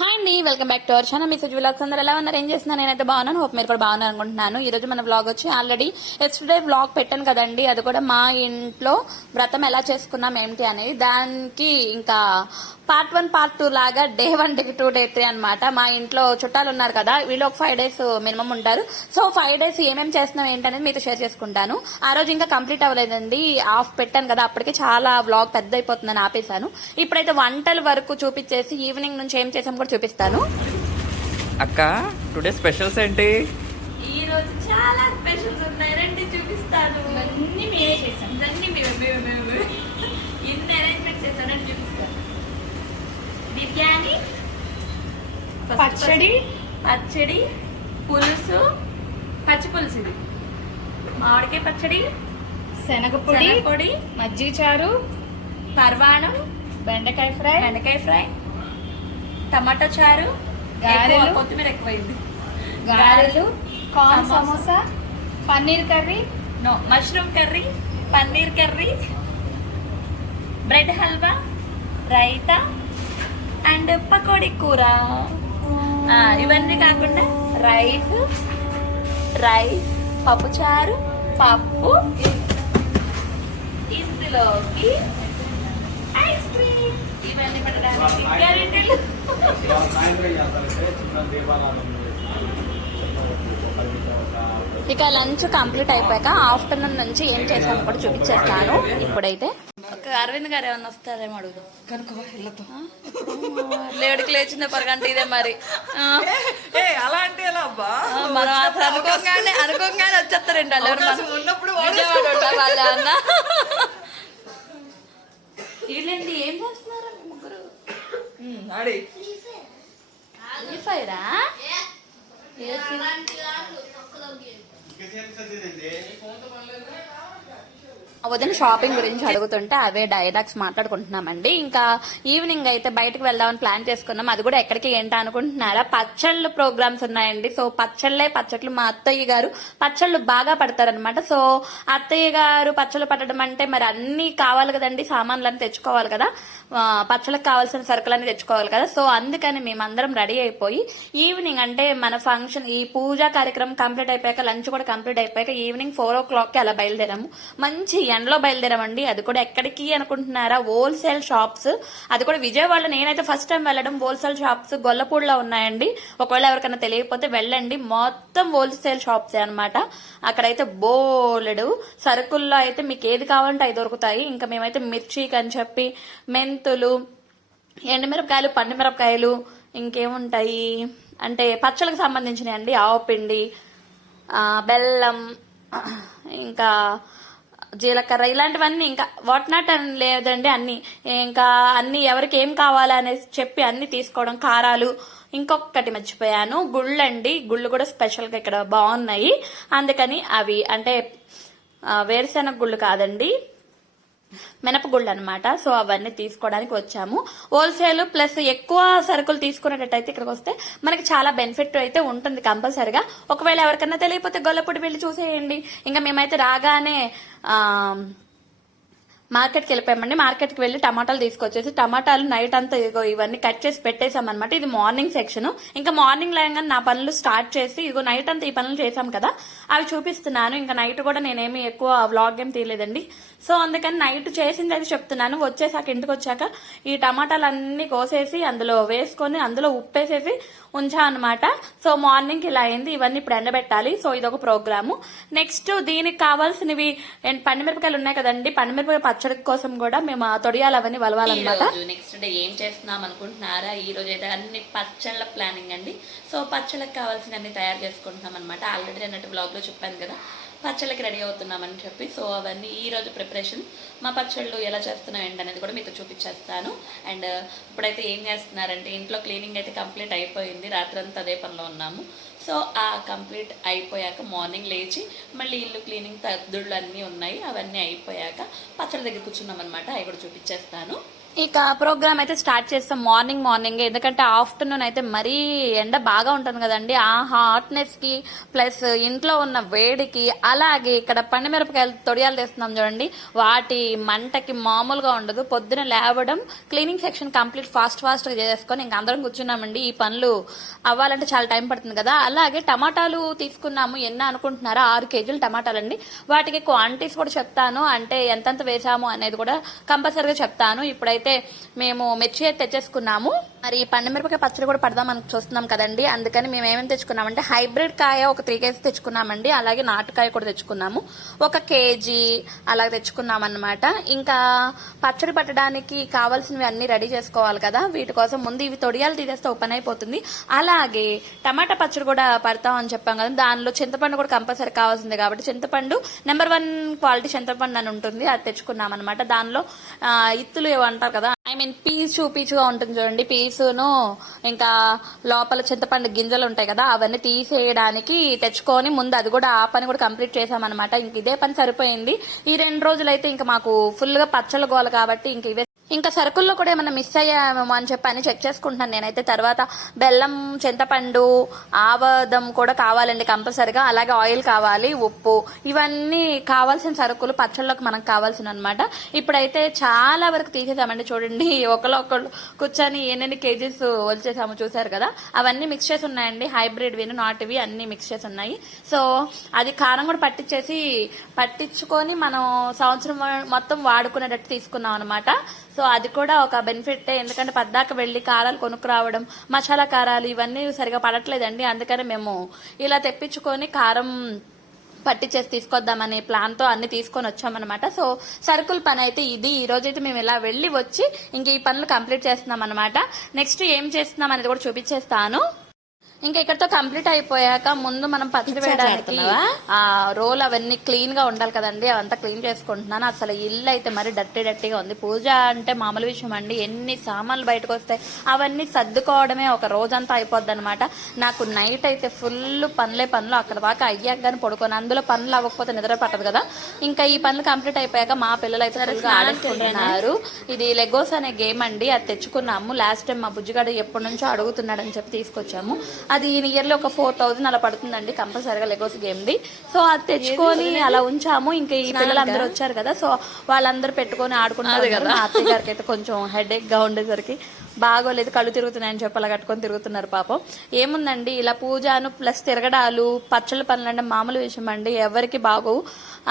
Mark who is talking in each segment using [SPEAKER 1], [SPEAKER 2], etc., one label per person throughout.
[SPEAKER 1] Hi, అండి. Welcome back to our channel me Suji vlogs అందరూ ఎలా ఉన్నారు? ఏం చేస్తున్నాను నేనైతే బాగున్నాను. హోప్ మీరు కూడా బాగున్నారు అనుకుంటున్నాను. ఈ రోజు మన వ్లాగ్ వచ్చి ఆల్రెడీ ఎస్టర్డే వ్లాగ్ పెట్టాను కదండి. అది కూడా మా ఇంట్లో వ్రతం ఎలా చేసుకున్నాం ఏమిటి అనేది దానికి ఇంకా పార్ట్ వన్ పార్ట్ టూ లాగా day one day two day three అనమాట మా ఇంట్లో చుట్టాలు ఉన్నారు కదా వీళ్ళు ఒక ఫైవ్ డేస్ మినిమం ఉంటారు. సో ఫైవ్ డేస్ ఏమేమి చేస్తున్నాం ఏంటనేది మీతో షేర్ చేసుకుంటాను. ఆ రోజు ఇంకా కంప్లీట్ అవ్వలేదండి. ఆఫ్ పెట్టాను కదా అప్పటికే చాలా వ్లాగ్ పెద్ద అయిపోతుందని ఆపేశాను. ఇప్పుడైతే వంటల వరకు చూపించేసి ఈవినింగ్ నుంచి ఏం చేసాం కూడా చూపిస్తాను
[SPEAKER 2] అక్క టుడే స్పెషల్స్ ఏంటి?
[SPEAKER 3] ఈ రోజు చాలా స్పెషల్స్ ఉన్నాయి. రండి చూపిస్తాను.
[SPEAKER 4] అన్ని మేమే చేసాం
[SPEAKER 3] ఇవన్నీ మేమే మేమే మేమే. ఇన్ని అరేంజ్మెంట్ చేశానని చూపిస్తాను. బిర్యానీ పచ్చడి పచ్చడి పులుసు. పచ్చి పులుసు ఇది. మామిడికాయ పచ్చడి
[SPEAKER 5] శనగపొడి పొడి మజ్జిగ చారు పర్వాణం బెండకాయ ఫ్రై బెండకాయ ఫ్రై టమాటా చారు గారెలు. కొత్తిమీర ఎక్కువైంది గారెలు corn samosa.
[SPEAKER 3] Paneer curry
[SPEAKER 5] no mushroom curry
[SPEAKER 3] paneer curry
[SPEAKER 5] bread halwa raita and pakodi కూర
[SPEAKER 3] ఇవన్నీ కాకుండా రైస్ రైస్ పప్పుచారు పప్పు ఇందులోకి
[SPEAKER 5] ఇవన్నీ పెట్టడానికి
[SPEAKER 3] గరిటెలు
[SPEAKER 1] ఇక లంచ్ కంప్లీట్ అయిపోయాక ఆఫ్టర్నూన్ నుంచి ఏం చేసామో కూడా చూపించేస్తాను. ఇప్పుడైతే
[SPEAKER 6] అరవింద్ గారు ఏమన్నా వస్తారేమో అడుగుదాం. కనుకో లేడికి లేచిందే పరగంట ఇదే మరి. ఆ,
[SPEAKER 7] ఏ అలా అంటే ఎలా అబ్బా?
[SPEAKER 6] ఆ, మనం అసలు అనుకోగానే అనుకోగానే వచ్చేస్తారండి వాళ్ళు అన్న. వీళ్ళేంటి? ఏం చేస్తున్నారు ముగ్గురు? ఆడి. ఫ్రీ ఫైరా?
[SPEAKER 1] వదిన షాపింగ్ గురించి అడుగుతుంటే అవే డైలాగ్స్ మాట్లాడుకుంటున్నామండి. ఇంకా ఈవినింగ్ అయితే బయటకు వెళ్దామని ప్లాన్ చేసుకున్నాం. అది కూడా ఎక్కడికి ఏంటా అనుకుంటున్నారా? పచ్చళ్ళు ప్రోగ్రామ్స్ ఉన్నాయండి. సో పచ్చళ్ళే పచ్చట్లు మా అత్తయ్య గారు పచ్చళ్ళు బాగా పడతారనమాట సో అత్తయ్య గారు పచ్చళ్ళు పట్టడం అంటే మరి అన్ని కావాలి కదండి సామాన్లన్నీ తెచ్చుకోవాలి కదా. పచ్చళ్ళకి కావాల్సిన సరుకులన్నీ తెచ్చుకోవాలి కదా. సో అందుకని మేమందరం రెడీ అయిపోయి ఈవినింగ్ అంటే మన ఫంక్షన్ ఈ పూజా కార్యక్రమం కంప్లీట్ అయిపోయాక లంచ్ కూడా కంప్లీట్ అయిపోయాక ఈవినింగ్ ఫోర్ ఓ క్లాక్కి అలా బయలుదేరాము. మంచి ఎండలో బయలుదేరామండి. అది కూడా ఎక్కడికి అనుకుంటున్నారా? హోల్సేల్ షాప్స్ అది కూడా విజయవాడలో నేనైతే ఫస్ట్ టైం వెళ్ళడం. హోల్సేల్ షాప్స్ గొల్లపూడిలో ఉన్నాయండి. ఒకవేళ ఎవరికైనా తెలియకపోతే వెళ్ళండి. మొత్తం హోల్సేల్ షాప్స్ అనమాట అక్కడైతే బోలెడు. సరుకుల్లో అయితే మీకు ఏది కావాలంటే అవి దొరుకుతాయి. ఇంకా మేమైతే మిర్చికి అని చెప్పి మెంతులు ఎండుమిరపకాయలు పండుమిరపకాయలు ఇంకేముంటాయి? అంటే పచ్చళ్ళకి సంబంధించినవి అండి. ఆవపిండి బెల్లం ఇంకా జీలకర్ర ఇలాంటివన్నీ ఇంకా వాట్ నాట్ అని లేదండి అన్ని. ఇంకా అన్ని ఎవరికి ఏం కావాలనేసి చెప్పి అన్ని తీసుకోవడం కారాలు ఇంకొకటి మర్చిపోయాను గుళ్ళు అండి గుళ్ళు కూడా స్పెషల్గా ఇక్కడ బాగున్నాయి. అందుకని అవి అంటే వేరుశెనగ గుళ్ళు కాదండి. మినపగుళ్ళు అనమాట సో అవన్నీ తీసుకోవడానికి వచ్చాము. హోల్సేల్ ప్లస్ ఎక్కువ సరుకులు తీసుకునేటట్టయితే ఇక్కడికి వస్తే మనకి చాలా బెనిఫిట్ అయితే ఉంటుంది కంపల్సరిగా. ఒకవేళ ఎవరికన్నా తెలియకపోతే గొల్లపూడి వెళ్ళి చూసేయండి. ఇంకా మేమైతే రాగానే ఆ మార్కెట్కి వెళ్ళిపోయామండి. మార్కెట్కి వెళ్ళి టమాటాలు తీసుకొచ్చేసి టమాటాలు నైట్ అంతా ఇదిగో ఇవన్నీ కట్ చేసి పెట్టేశామన్నమాట. ఇది మార్నింగ్ సెక్షన్. ఇంకా మార్నింగ్ లేగానే నా పనులు స్టార్ట్ చేసి ఇదిగో నైట్ అంతా ఈ పనులు చేశాం కదా. అవి చూపిస్తున్నాను. ఇంకా నైట్ కూడా నేనేమి ఎక్కువ వ్లాగ్ ఏం తీయలేదండి. సో అందుకని నైట్ చేసింది అది చెప్తున్నాను. వచ్చేసాక ఇంటికి వచ్చాక ఈ టమాటాలు అన్నీ కోసేసి అందులో వేసుకొని అందులో ఉప్పేసేసి ఉంచా అనమాట సో మార్నింగ్ ఇలా అయింది. ఇవన్నీ ఇప్పుడు ఎండబెట్టాలి. సో ఇదొక ప్రోగ్రాము. నెక్స్ట్ దీనికి కావాల్సినవి పండుమిరపకాయలు ఉన్నాయి కదండి. పండుమిరపకాయ పచ్చడి కోసం కూడా మేము ఆ తొడియాలు అవన్నీ
[SPEAKER 3] వలవాలన్నమాట. నెక్స్ట్ డే ఏం చేస్తున్నాం అనుకుంటున్నారా? ఈ రోజు అయితే అన్ని పచ్చళ్ళ ప్లానింగ్ అండి. సో పచ్చళ్ళకి కావాల్సిన అన్ని తయారు చేసుకుంటున్నాం అనమాట ఆల్రెడీ అన్నట్టు బ్లాగ్లో చెప్పాను కదా పచ్చళ్ళకి రెడీ అవుతున్నామని చెప్పి. సో అవన్నీ ఈ రోజు ప్రిపరేషన్ మా పచ్చళ్ళు ఎలా చేస్తున్నాం ఏంటి అనేది కూడా మీతో చూపించేస్తాను. అండ్ ఇప్పుడైతే ఏం చేస్తున్నారంటే ఇంట్లో క్లీనింగ్ అయితే కంప్లీట్ అయిపోయింది. రాత్రంతా అదే పనిలో ఉన్నాము. సో ఆ కంప్లీట్ అయిపోయాక మార్నింగ్ లేచి మళ్ళీ ఇల్లు క్లీనింగ్ తద్దుళ్ళు అన్నీ ఉన్నాయి అవన్నీ అయిపోయాక పచ్చడి దగ్గర కూర్చున్నాం అనమాట అవి కూడా చూపించేస్తాను.
[SPEAKER 1] ఇక ప్రోగ్రామ్ అయితే స్టార్ట్ చేస్తాం మార్నింగ్ మార్నింగ్. ఎందుకంటే ఆఫ్టర్నూన్ అయితే మరీ ఎండ బాగా ఉంటుంది కదండి. ఆ హాట్నెస్కి ప్లస్ ఇంట్లో ఉన్న వేడికి అలాగే ఇక్కడ పండుమిరపకాయలు తొడియాలు తెస్తున్నాం చూడండి. వాటి మంటకి మామూలుగా ఉండదు. పొద్దున లేవడం క్లీనింగ్ సెక్షన్ కంప్లీట్ ఫాస్ట్ ఫాస్ట్గా చేసుకొని ఇంక అందరం కూర్చున్నామండి. ఈ పనులు అవ్వాలంటే చాలా టైం పడుతుంది కదా. అలాగే టమాటాలు తీసుకున్నాము. ఎన్న అనుకుంటున్నారా? ఆరు కేజీలు టమాటాలు అండి వాటికి క్వాంటిటీస్ కూడా చెప్తాను. అంటే ఎంతెంత వేసాము అనేది కూడా కంపల్సరీగా చెప్తాను. ఇప్పుడైతే అయితే మేము మిర్చి అయితే తెచ్చేసుకున్నాము మరి పండుమిరపకాయ పండు మిరపకాయ పచ్చడి కూడా పడదాం అని చూస్తున్నాం కదండి. అందుకని మేము ఏమేమి తెచ్చుకున్నామంటే హైబ్రిడ్ కాయ ఒక త్రీ కేజీ తెచ్చుకున్నామండి. అలాగే నాటుకాయ కూడా తెచ్చుకున్నాము. ఒక కేజీ అలా తెచ్చుకున్నాం అనమాట ఇంకా పచ్చడి పట్టడానికి కావాల్సినవి అన్ని రెడీ చేసుకోవాలి కదా. వీటి కోసం ముందు ఇవి తొడియాలు తీసేస్తే ఓపెన్ అయిపోతుంది. అలాగే టమాటా పచ్చడి కూడా పడతాం అని చెప్పాం కదా. దానిలో చింతపండు కూడా కంపల్సరీ కావాల్సింది కాబట్టి చింతపండు నెంబర్ వన్ క్వాలిటీ చింతపండు అని ఉంటుంది. అది తెచ్చుకున్నాం అనమాట దానిలో ఇత్తులు ఏమంటారు అంటారు కదా. ఐ మీన్ పీచు పీచుగా ఉంటుంది చూడండి. పీసును ఇంకా లోపల చింతపండు గింజలు ఉంటాయి కదా అవన్నీ తీసేయడానికి తెచ్చుకొని ముందు అది కూడా ఆ పని కూడా కంప్లీట్ చేసామన్నమాట ఇంక ఇదే పని సరిపోయింది. ఈ రెండు రోజులైతే ఇంకా మాకు ఫుల్గా పచ్చళ్ళ గోల కాబట్టి ఇంక ఇవే ఇంకా సరుకుల్లో కూడా ఏమైనా మిస్ అయ్యామేమో అని చెప్పి అని చెక్ చేసుకుంటున్నాను నేనైతే. తర్వాత బెల్లం చింతపండు ఆవదం కూడా కావాలండి కంపల్సరిగా. అలాగే ఆయిల్ కావాలి ఉప్పు. ఇవన్నీ కావాల్సిన సరుకులు పచ్చళ్ళకు మనకు కావాల్సిన అనమాట ఇప్పుడైతే చాలా వరకు తీసేసామండి చూడండి. ఒకళ్ళు ఒకళ్ళు కూర్చొని ఎన్నెన్ని కేజీస్ వచ్చేసాము చూసారు కదా. అవన్నీ మిక్స్ చేసి ఉన్నాయండి. హైబ్రిడ్ విను నాటివి అన్ని మిక్స్ చేసి ఉన్నాయి. సో అది కారం కూడా పట్టించేసి పట్టించుకొని మనం సంవత్సరం మొత్తం వాడుకునేటట్టు తీసుకున్నాం అనమాట సో సో అది కూడా ఒక బెనిఫిట్ ఎందుకంటే పద్దాక వెళ్ళి కారాలు కొనుక్కురావడం మసాలా కారాలు ఇవన్నీ సరిగా పడట్లేదండి. అందుకని మేము ఇలా తెప్పించుకొని కారం పట్టించేసి తీసుకొద్దామనే ప్లాన్తో అన్ని తీసుకొని వచ్చామన్నమాట. సో సరుకుల పని అయితే ఇది. ఈ రోజు అయితే మేము ఇలా వెళ్ళి వచ్చి ఇంక ఈ పనులు కంప్లీట్ చేస్తున్నాం అనమాట నెక్స్ట్ ఏం చేస్తున్నాం అనేది కూడా చూపించేస్తాను. ఇంకా ఇక్కడతో కంప్లీట్ అయిపోయాక ముందు మనం పచ్చడి వేయడానికి ఆ రోల్ అవన్నీ క్లీన్గా ఉండాలి కదండి. అవంతా క్లీన్ చేసుకుంటున్నాను. అసలు ఇల్లు అయితే మరి డట్టి డట్టిగా ఉంది. పూజ అంటే మామూలు విషయం అండి. ఎన్ని సామాన్లు బయటకు వస్తాయి అవన్నీ సర్దుకోవడమే ఒక రోజంతా అయిపోద్ది అనమాట నాకు నైట్ అయితే ఫుల్ పనులే పనులు అక్కడ దాకా అయ్యాక కానీ పడుకోను. అందులో పనులు అవ్వకపోతే నిద్ర పట్టదు కదా. ఇంకా ఈ పనులు కంప్లీట్ అయిపోయాక మా పిల్లలు అయితే ఆడేసుకుంటున్నారు. ఇది లెగోస్ అనే గేమ్ అండి. అది తెచ్చుకున్నాము. లాస్ట్ టైం మా బుజ్జిగాడు ఎప్పటి నుంచో అడుగుతున్నాడు అని చెప్పి తీసుకొచ్చాము. అది ఇయర్లీ ఒక ఫోర్ థౌసండ్ అలా పడుతుందండి కంపల్సరీగా లెగోస్ గేమ్ ది. సో అది తెచ్చుకొని అలా ఉంచాము. ఇంకా ఈ పిల్లలు అందరూ వచ్చారు కదా సో వాళ్ళందరూ పెట్టుకొని ఆడుకుంటారు కదా. అత్తయ్య గారికి అయితే కొంచెం హెడేక్గా ఉండేసరికి బాగోలేదు. కళ్ళు తిరుగుతున్నాయని చెప్పి అలా కట్టుకొని తిరుగుతున్నారు పాపం. ఏముందండి? ఇలా పూజను ప్లస్ తిరగడాలు పచ్చళ్ళ పనులు అంటే మామూలు విషయం అండి. ఎవరికి బాగోవు.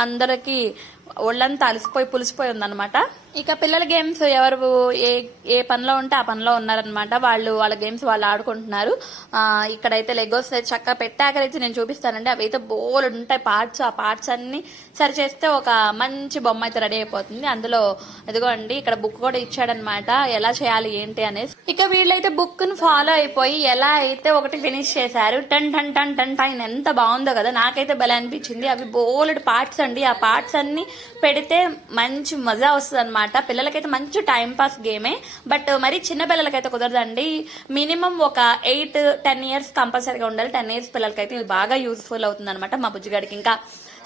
[SPEAKER 1] అందరికి ఒళ్ళంతా అలసిపోయి పులిసిపోయి ఉందన్నమాట. ఇక పిల్లల గేమ్స్ ఎవరు ఏ ఏ పనిలో ఉంటే ఆ పనిలో ఉన్నారనమాట వాళ్ళు వాళ్ళ గేమ్స్ వాళ్ళు ఆడుకుంటున్నారు. ఇక్కడైతే లెగోస్ చక్కగా పెట్టాకైతే నేను చూపిస్తానండి. అవి అయితే బోల్ ఉంటాయి పార్ట్స్. ఆ పార్ట్స్ అన్ని సరి చేస్తే ఒక మంచి బొమ్మ అయితే రెడీ అయిపోతుంది. అందులో ఇదిగోండి ఇక్కడ బుక్ కూడా ఇచ్చాడనమాట ఎలా చేయాలి ఏంటి అనేసి. ఇక వీళ్ళైతే బుక్ను ఫాలో అయిపోయి ఎలా అయితే ఒకటి ఫినిష్ చేశారు. టన్ టన్ టన్ టన్ టైన్ ఎంత బాగుందో కదా. నాకైతే భలే అనిపించింది. అవి బోల్డ్ పార్ట్స్ అండి. ఆ పార్ట్స్ అన్ని పెడితే మంచి మజా వస్తుంది అనమాట పిల్లలకైతే మంచి టైం పాస్ గేమే బట్ మరి చిన్న పిల్లలకైతే కుదరదండి. మినిమం ఒక ఎయిట్ టెన్ ఇయర్స్ కంపల్సరీగా ఉండాలి. టెన్ ఇయర్స్ పిల్లలకైతే ఇది బాగా యూస్ఫుల్ అవుతుంది అనమాట మా బుజ్జిగాడికి. ఇంకా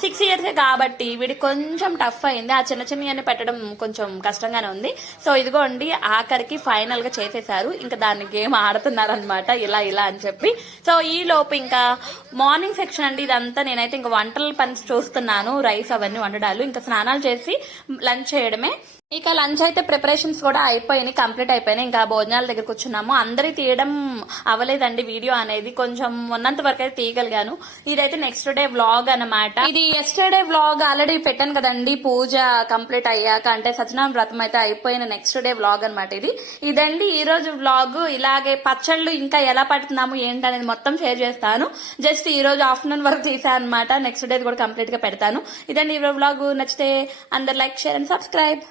[SPEAKER 1] సిక్స్ ఇయర్స్ కాబట్టి వీడికి కొంచెం టఫ్ అయింది. ఆ చిన్న చిన్నవన్నీ పెట్టడం కొంచెం కష్టంగానే ఉంది. సో ఇదిగోండి ఆఖరికి ఫైనల్గా చేసేసారు. ఇంకా దాన్ని గేమ్ ఆడుతున్నారనమాట ఇలా ఇలా అని చెప్పి. సో ఈ లోపు ఇంకా మార్నింగ్ సెక్షన్ అండి ఇదంతా. నేనైతే ఇంకా వంటల పని చూస్తున్నాను. రైస్ అవన్నీ వండడాలు. ఇంకా స్నానాలు చేసి లంచ్ చేయడమే. ఇక లంచ్ అయితే ప్రిపరేషన్స్ కూడా అయిపోయినాయి కంప్లీట్ అయిపోయినాయి. ఇంకా భోజనాల దగ్గర కూర్చున్నాము. అందరి తీయడం అవ్వలేదండి వీడియో అనేది. కొంచెం ఉన్నంత వరకు అయితే తీయగలిగాను. ఇదైతే నెక్స్ట్ డే వ్లాగ్ అన్నమాట. ఇది ఎస్టర్డే వ్లాగ్ ఆల్రెడీ పెట్టాను కదండి. పూజ కంప్లీట్ అయ్యాక అంటే సత్యనారాయణ వ్రతం అయితే అయిపోయిన నెక్స్ట్ డే వ్లాగ్ అనమాట ఇది. ఇదండి ఈ రోజు వ్లాగ్ ఇలాగే పచ్చళ్ళు ఇంకా ఎలా పడుతున్నాము ఏంటి అనేది మొత్తం షేర్ చేస్తాను. జస్ట్ ఈ రోజు ఆఫ్టర్నూన్ వరకు తీసాను అనమాట నెక్స్ట్ డే కూడా కంప్లీట్గా పెడతాను. ఇదండి ఈ వ్లాగ్ నచ్చితే అందరు లైక్ షేర్ అండ్ సబ్స్క్రైబ్